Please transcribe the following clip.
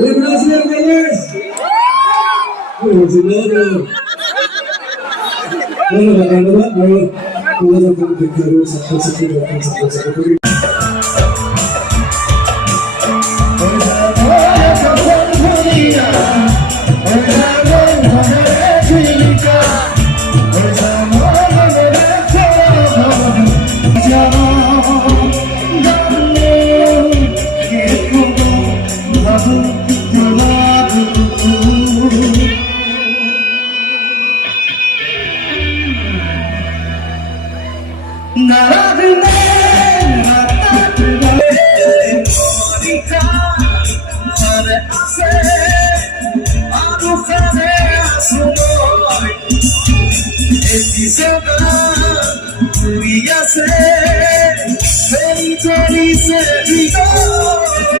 Gracias, Reyes. Bueno, si no, no. Bueno, la verdad, a ver, vamos a tener que